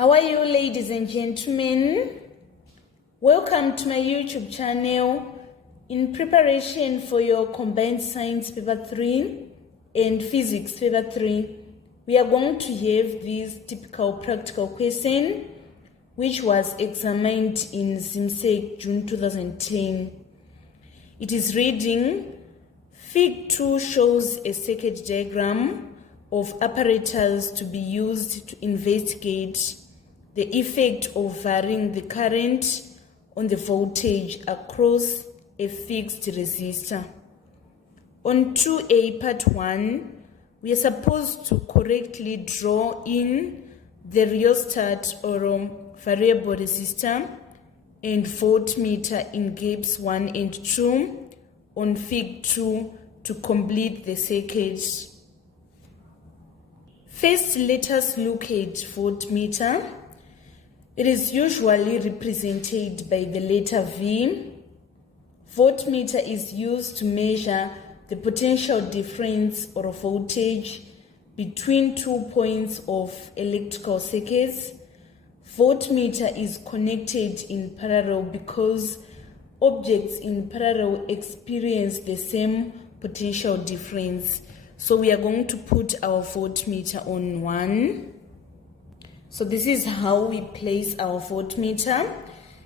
How are you, ladies and gentlemen? Welcome to my YouTube channel. In preparation for your combined science paper 3 and physics paper 3, we are going to have this typical practical question which was examined in Zimsec June 2010. It is reading, Fig 2 shows a circuit diagram of apparatus to be used to investigate the effect of varying the current on the voltage across a fixed resistor. On 2A part 1, we are supposed to correctly draw in the rheostat or variable resistor and voltmeter in gaps 1 and 2 on Fig 2 to complete the circuit. First, let us look at voltmeter. It is usually represented by the letter V. Voltmeter is used to measure the potential difference or voltage between 2 points of electrical circuits. Voltmeter is connected in parallel because objects in parallel experience the same potential difference. So we are going to put our voltmeter on 1. So this is how we place our voltmeter.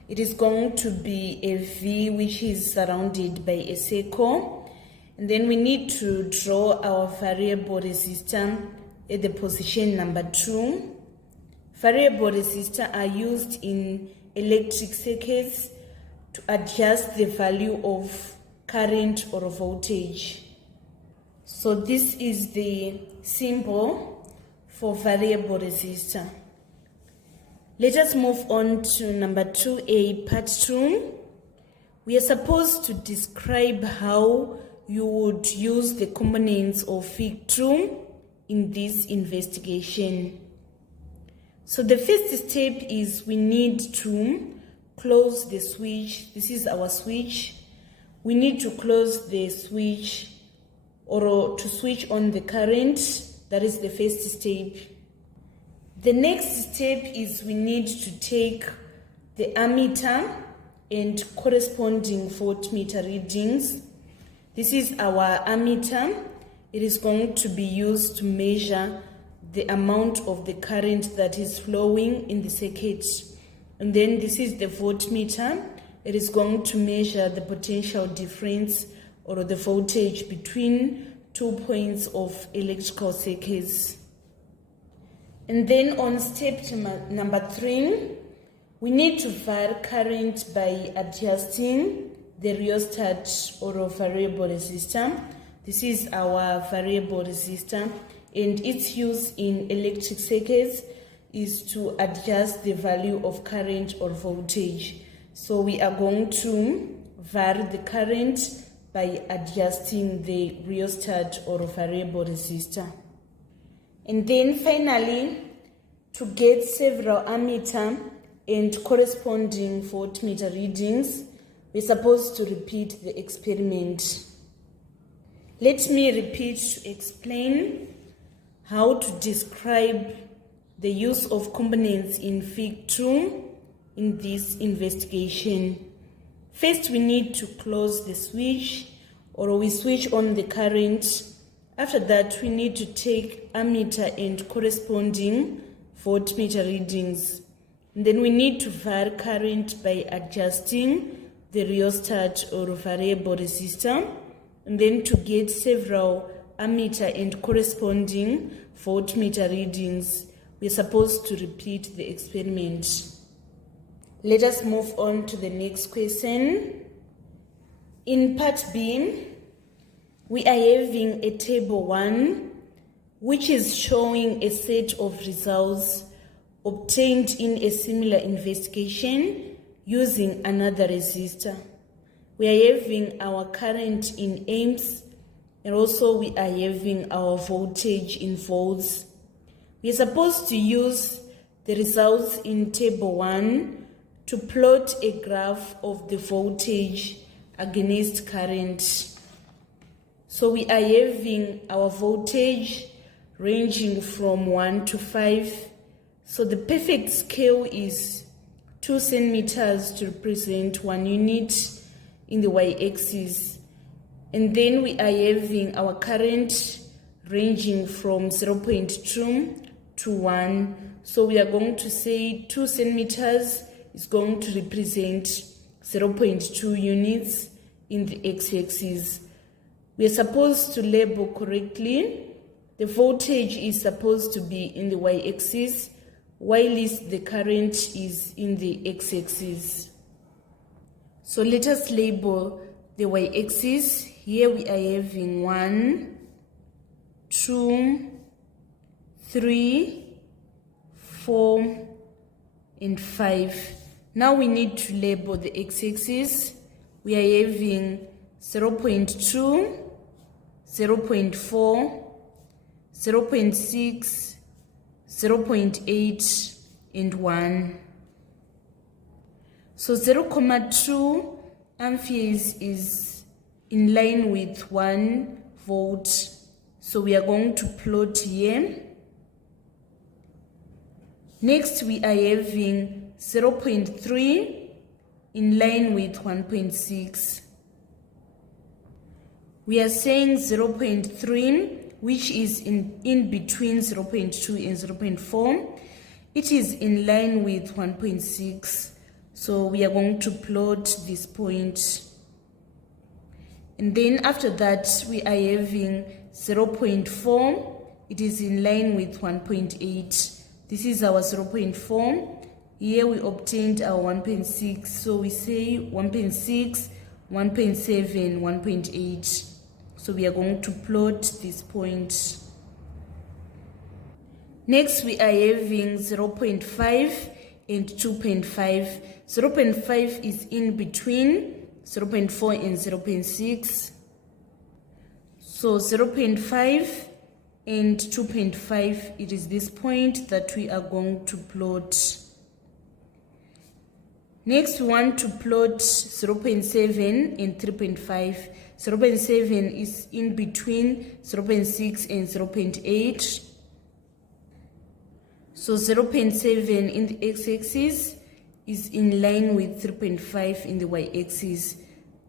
It is going to be a V which is surrounded by a circle. And then we need to draw our variable resistor at the position number 2. Variable resistors are used in electric circuits to adjust the value of current or voltage. So this is the symbol for variable resistor. Let us move on to number 2A, part 2. We are supposed to describe how you would use the components of Fig 2 in this investigation. So the first step is we need to close the switch. This is our switch. We need to close the switch or to switch on the current. That is the first step. The next step is we need to take the ammeter and corresponding voltmeter readings. This is our ammeter. It is going to be used to measure the amount of the current that is flowing in the circuit. And then this is the voltmeter. It is going to measure the potential difference or the voltage between 2 points of electrical circuits. And then on step number 3, we need to vary current by adjusting the rheostat or variable resistor. This is our variable resistor, and its use in electric circuits is to adjust the value of current or voltage. So we are going to vary the current by adjusting the rheostat or variable resistor. And then finally, to get several ammeter and corresponding voltmeter readings, we're supposed to repeat the experiment. Let me repeat to explain how to describe the use of components in Fig 2 in this investigation. First, we need to close the switch or we switch on the current. After that, we need to take ammeter and corresponding voltmeter readings. And then we need to vary current by adjusting the rheostat or variable resistor. And then to get several ammeter and corresponding voltmeter readings, we're supposed to repeat the experiment. Let us move on to the next question. In part B, we are having a table 1, which is showing a set of results obtained in a similar investigation using another resistor. We are having our current in amps, and also we are having our voltage in volts. We are supposed to use the results in table 1 to plot a graph of the voltage against current. So we are having our voltage ranging from 1 to 5, So the perfect scale is 2 centimeters to represent 1 unit in the y-axis. And then we are having our current ranging from 0.2 to 1. So we are going to say 2 centimeters is going to represent 0.2 units in the x-axis. We are supposed to label correctly. The voltage is supposed to be in the y-axis, while the current is in the x-axis. So let us label the y-axis. Here we are having 1, 2, 3, 4, and 5. Now we need to label the x-axis. We are having 0.2, 0.4, 0.6, 0.8, and 1. So 0.2 amperes is in line with 1 volt. So we are going to plot here. Next we are having 0.3 in line with 1.6. We are saying 0.3, which is in between 0.2 and 0.4. It is in line with 1.6. So we are going to plot this point. And then after that, we are having 0.4. It is in line with 1.8. This is our 0.4. Here we obtained our 1.6. So we say 1.6, 1.7, 1.8. So we are going to plot this point. Next, we are having 0.5 and 2.5. 0.5 is in between 0.4 and 0.6. So 0.5 and 2.5, it is this point that we are going to plot. Next, we want to plot 0.7 and 3.5. 0.7 is in between 0.6 and 0.8. So 0.7 in the x-axis is in line with 3.5 in the y-axis.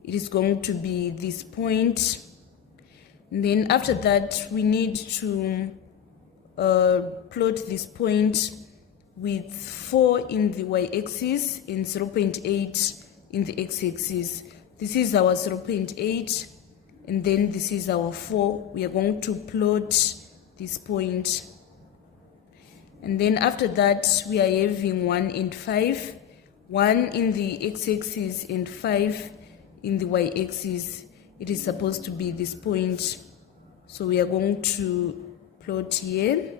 It is going to be this point. And then after that, we need to plot this point with 4 in the y-axis and 0.8 in the x-axis. This is our 0.8, and then this is our 4. We are going to plot this point. And then after that, we are having 1 and 5. 1 in the x-axis and 5 in the y-axis. It is supposed to be this point. So we are going to plot here.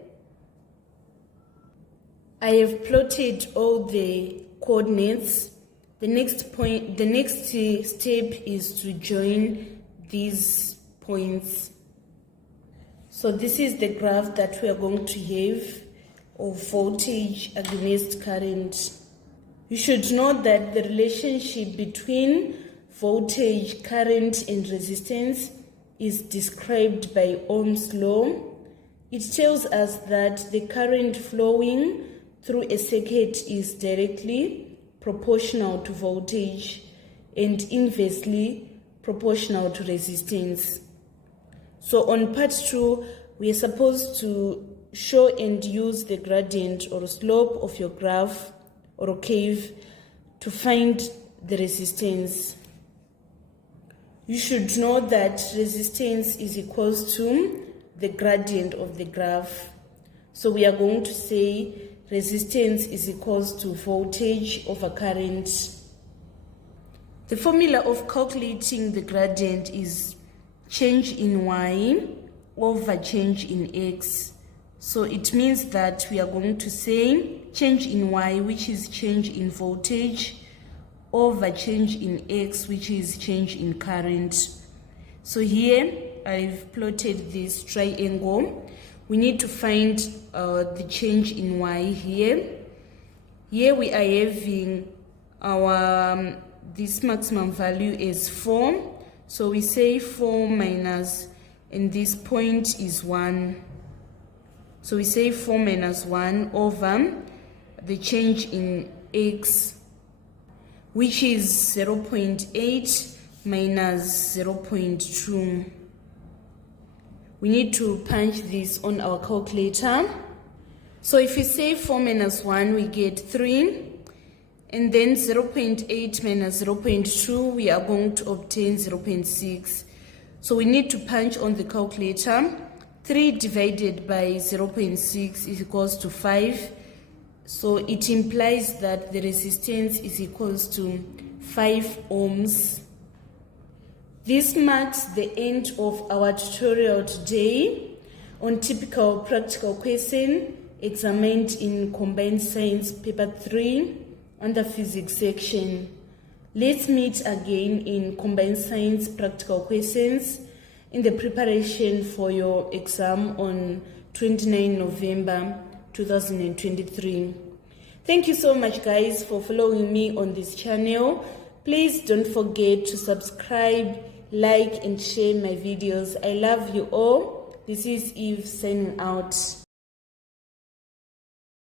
I have plotted all the coordinates. The next step is to join these points. So this is the graph that we are going to have of voltage against current. You should know that the relationship between voltage, current, and resistance is described by Ohm's law. It tells us that the current flowing through a circuit is directly proportional to voltage and inversely proportional to resistance. So on part 2, we are supposed to show and use the gradient or slope of your graph or a curve to find the resistance. You should know that resistance is equals to the gradient of the graph. So we are going to say resistance is equals to voltage over current. The formula of calculating the gradient is change in y over change in x. So it means that we are going to say change in y, which is change in voltage, over change in x, which is change in current. So here I've plotted this triangle. We need to find the change in y here. Here we are having our this maximum value is 4. So we say 4 minus, and this point is 1. So we say 4 minus 1 over the change in x, which is 0.8 minus 0.2. We need to punch this on our calculator. So if we say 4 minus 1, we get 3. And then 0.8 minus 0.2, we are going to obtain 0.6. So we need to punch on the calculator. 3 divided by 0.6 is equals to 5. So it implies that the resistance is equals to 5 ohms. This marks the end of our tutorial today on typical practical question examined in Combined Science Paper 3 under Physics section. Let's meet again in Combined Science practical questions in the preparation for your exam on 29 November 2023. Thank you so much, guys, for following me on this channel. Please don't forget to subscribe, like, and share my videos. I love you all. This is Eve signing out.